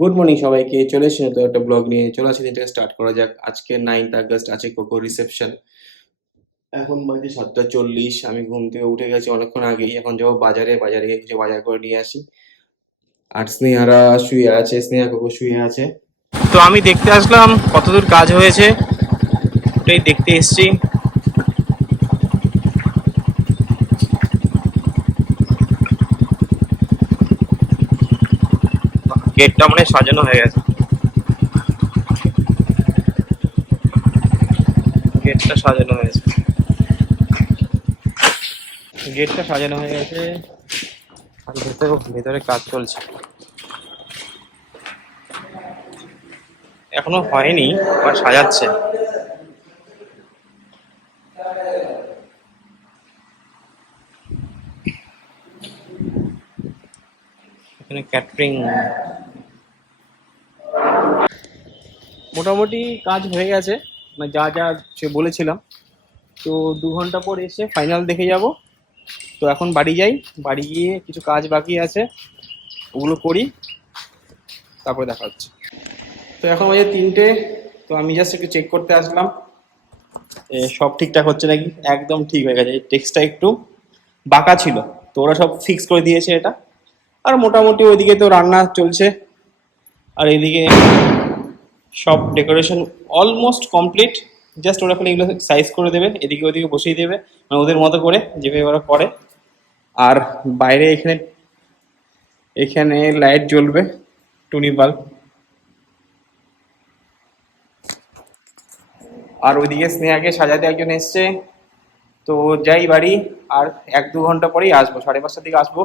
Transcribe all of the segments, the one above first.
Good morning সবাইকে। চলে এসেছি নতুন একটা ব্লগ নিয়ে। চলে আসি, দিনটাকে স্টার্ট করা যাক। আজকে 9th আগস্ট, আছে কোকো রিসেপশন। এখন বাজে 7:40। আমি ঘুম থেকে উঠে গেছি অনেকক্ষণ আগেই। এখন যাবো বাজারে, বাজারে গিয়ে কিছু বাজার করে নিয়ে আসি। আর স্নেহারা শুয়ে আছে, স্নেহা কোকো শুয়ে আছে। তো আমি দেখতে আসলাম কতদূর কাজ হয়েছে, ওটাই দেখতে এসছি। গেটটা মানে সাজানো হয়ে গেছে, গেটটা সাজানো হয়েছে, গেটটা সাজানো হয়ে গেছে। আর ভেতরে কাজ চলছে, এখনো হয়নি, আবার সাজাচ্ছে। এখানে ক্যাটারিং মোটামুটি কাজ হয়ে গেছে, মানে যা যা সে বলেছিলাম। তো 2 ঘন্টা পর এসে ফাইনাল দেখে যাব। তো এখন বাড়ি যাই, বাড়ি গিয়ে কিছু কাজ বাকি আছে, ওগুলো করি, তারপরে দেখা হচ্ছে। তো এখন বাজে 3টে। তো আমি জাস্ট একটু চেক করতে আসলাম সব ঠিকঠাক হচ্ছে নাকি। একদম ঠিক হয়ে গেছে, এই টেক্সটটা একটু বাঁকা ছিল, তো ওরা সব ফিক্স করে দিয়েছে এটা। আর মোটামুটি ওইদিকে তো রান্না চলছে, আর এইদিকে সব ডেকোরেশন অলমোস্ট কমপ্লিট। জাস্ট ওরা খালি এগুলো সাইজ করে দেবে, এদিকে ওদিকে বসিয়ে দেবে, মানে ওদের মতো করে যেভাবে ওরা করে। আর বাইরে এখানে এখানে লাইট জ্বলবে, টুনি বাল্ব। আর ওইদিকে স্নেহাকে সাজাতে একজন এসছে। তো যাই বাড়ি, আর 1-2 ঘন্টা পরেই আসবো, 5:30টার দিকে আসবো।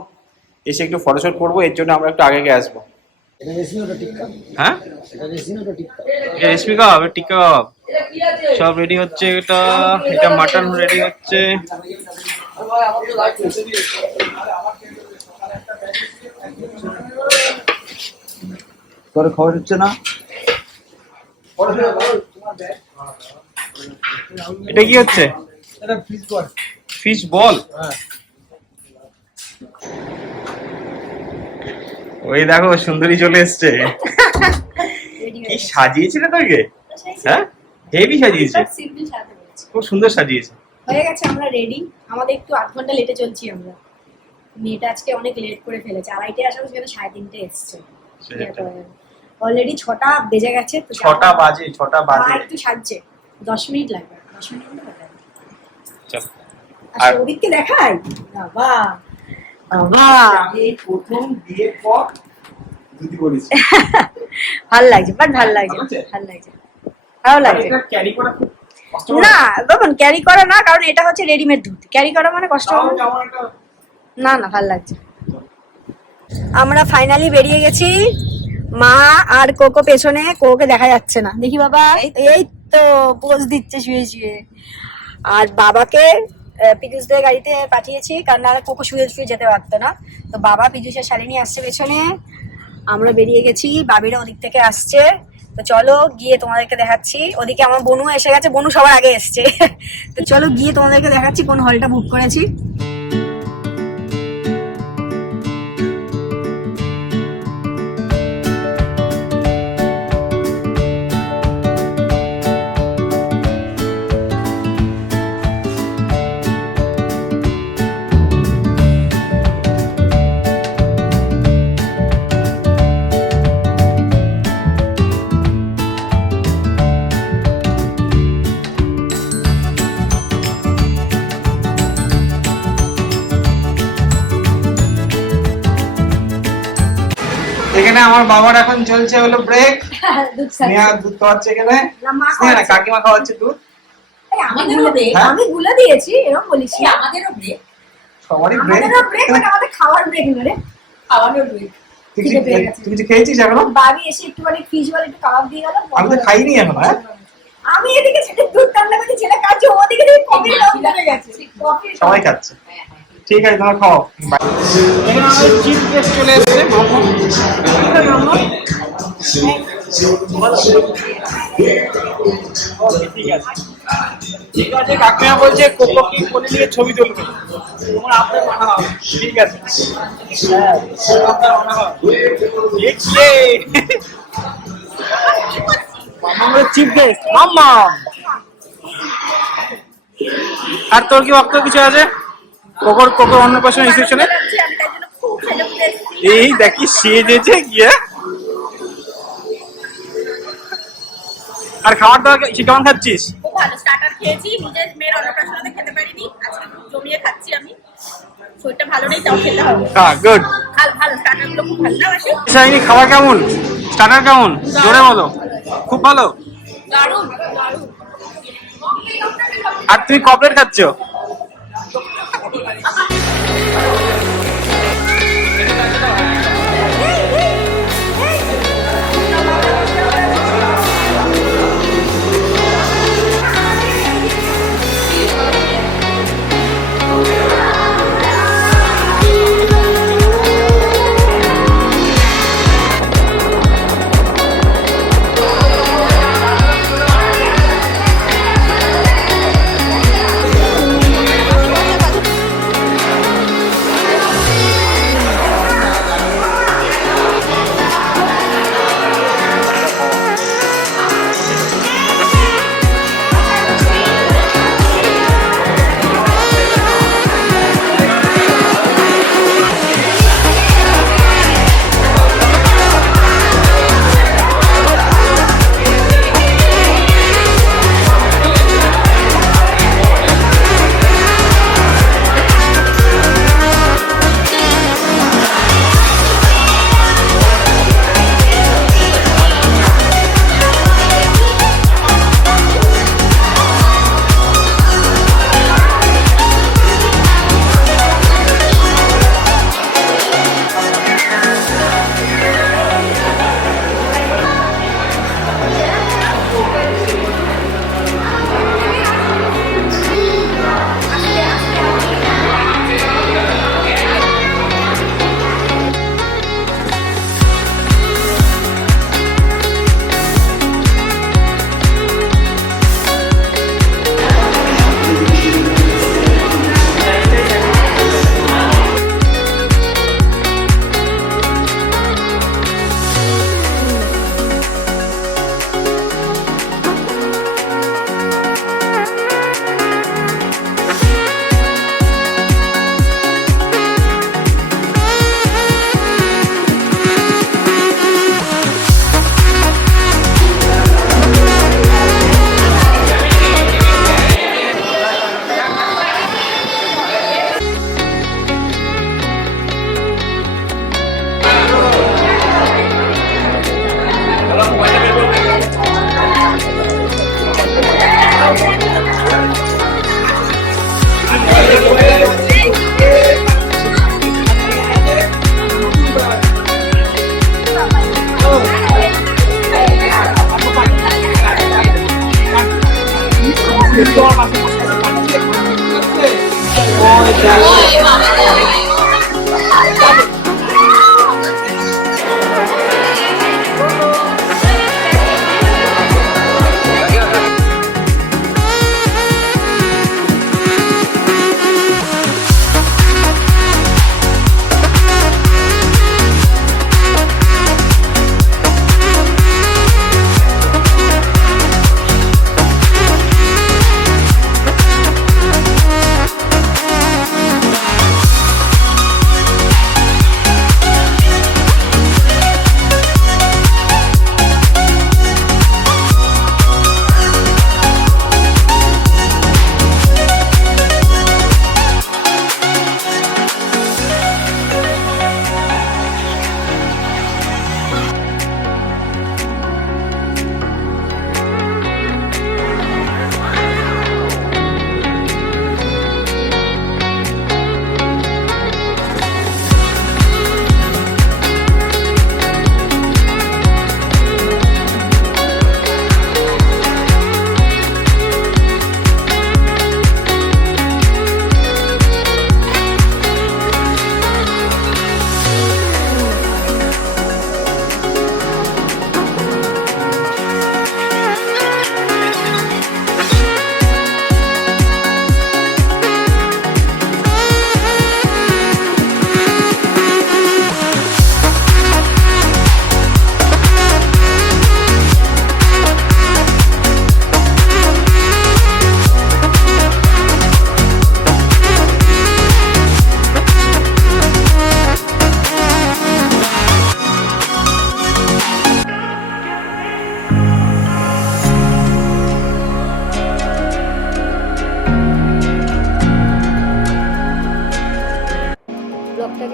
এসে একটু ফটোশুট করবো, এর জন্য আমরা একটু আগে আগে আসবো। হ্যাঁ, এটা রেশমি কাবাব, টিক্কা কাবাব সব রেডি হচ্ছে। এটা এটা মাটন রেডি হচ্ছে। তোর খবর হচ্ছে না? এটা কি হচ্ছে? এটা ফিশ বল। Fish ball? হ্যাঁ। ওই দেখো সুন্দরী চলে এসছে। কি সাজিয়েছে রে তোকে? হ্যাঁ, হেভি সাজিয়েছে, খুব সুন্দর সাজিয়েছে। হয়ে গেছে, আমরা রেডি। আমাদের একটু 8 ঘন্টা লেটে চলছি আমরা। মেয়েটা আজকে অনেক লেট করে ফেলেছে, 2:30 আসার সেখানে 3:30 এসছে। অলরেডি 6টা বেজে গেছে। তো 6টা বাজে, 6টা বাজে। একটু সাজছে, 10 মিনিট লাগবে, 10 মিনিট লাগবে। চল আর ওদিককে দেখাই। বাবা বাবা, এই প্রথম বিয়ের পর দুটি করেছি। ভালো লাগছে, বাট ভালো লাগছে, ভালো লাগছে, ভালো লাগছে। এটা ক্যারি করা খুব কষ্ট না দেখুন, ক্যারি করা না, কারণ এটা হচ্ছে রেডিমেড ধুতি। ক্যারি করা মানে কষ্ট হবে না। না, ভালো লাগছে। আমরা ফাইনালি বেরিয়ে গেছি। মা আর কোকো পেছনে, কোকে দেখা যাচ্ছে না। দেখি বাবা, এই তো পোজ দিচ্ছে শুয়ে শুয়ে। আর বাবাকে পীযুষদের গাড়িতে পাঠিয়েছি, কারণ না কোকো শুয়ে শুয়ে যেতে পারতো না। তো বাবা পীযুষের শাড়ি নিয়ে আসছে পেছনে, আমরা বেরিয়ে গেছি। বাবিরা ওদিক থেকে আসছে। তো চলো গিয়ে তোমাদেরকে দেখাচ্ছি। ওদিকে আমার বনু এসে গেছে, বনু সবার আগে এসছে। তো চলো গিয়ে তোমাদেরকে দেখাচ্ছি কোন হলটা বুক করেছি। এখানে আমার বাবার এখন চলছে হলো ব্রেক। স্নেহা দুধ খাওয়াচ্ছে এখানে। স্নেহা না, কাকিমা খাওয়াচ্ছে দুধ। আমি গুলে দিয়েছি, এরকম বলিস। আমাদেরও ব্রেক, সবারই ব্রেক। আমাদেরও ব্রেক, মানে আমাদের খাওয়ার ব্রেক না রে, খাওয়ানোর ব্রেক। তুই কিছু খেয়েছিস এখনো? বাবি এসে একটুখানি ফিশ বল একটু কাবাব দিয়ে গেল। আমি তো খাইনি এখন। হ্যাঁ, আমি এদিকে ছেলে দুধ টান্না করছি, ছেলে খাচ্ছে, ওদিকে দেখি কফি দাম চলে গেছে। সবাই খাচ্ছে। ঠিক আছে, তোমরা খাও। এখানে আমাদের চিফ গেস্ট চলে এসেছে, ঠিক আছে ঠিক আছে, কাকিমা বলছে কোকোকে কোলে নিয়ে ছবি তুলবে, তোমার আপনার মানা হবে। ঠিক আছে, হ্যাঁ আপনার মানা হবে। মামার চিফ গেস্ট মাম্মা। আর তোর কি বক্তব্য কিছু আছে কোকোর অন্নপ্রাশন রিসেপশনে? এই দেখি সেজেছে গিয়ে। আর খাবার দাবার কেমন খাচ্ছিস? খুব ভালো স্টার্টার খেয়েছি, নিজের মেয়ের অন্নপ্রাশনে খেতে পারিনি, আজকে খুব জমিয়ে খাচ্ছি আমি। শরীরটা ভালো নেই, তাও খেতে হবে। হ্যাঁ গুড। ভালো ভালো স্টার্টার গুলো খুব ভালো। না আসি শাইনি, খাবার কেমন? স্টার্টার কেমন? জোরে বলো। খুব ভালো। দারুণ দারুণ। আর তুমি কপলেট খাচ্ছ?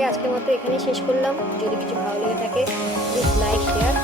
আজকের মতো এখানেই শেষ করলাম। যদি কিছু ভালো লেগে থাকে প্লিজ লাইক, শেয়ার,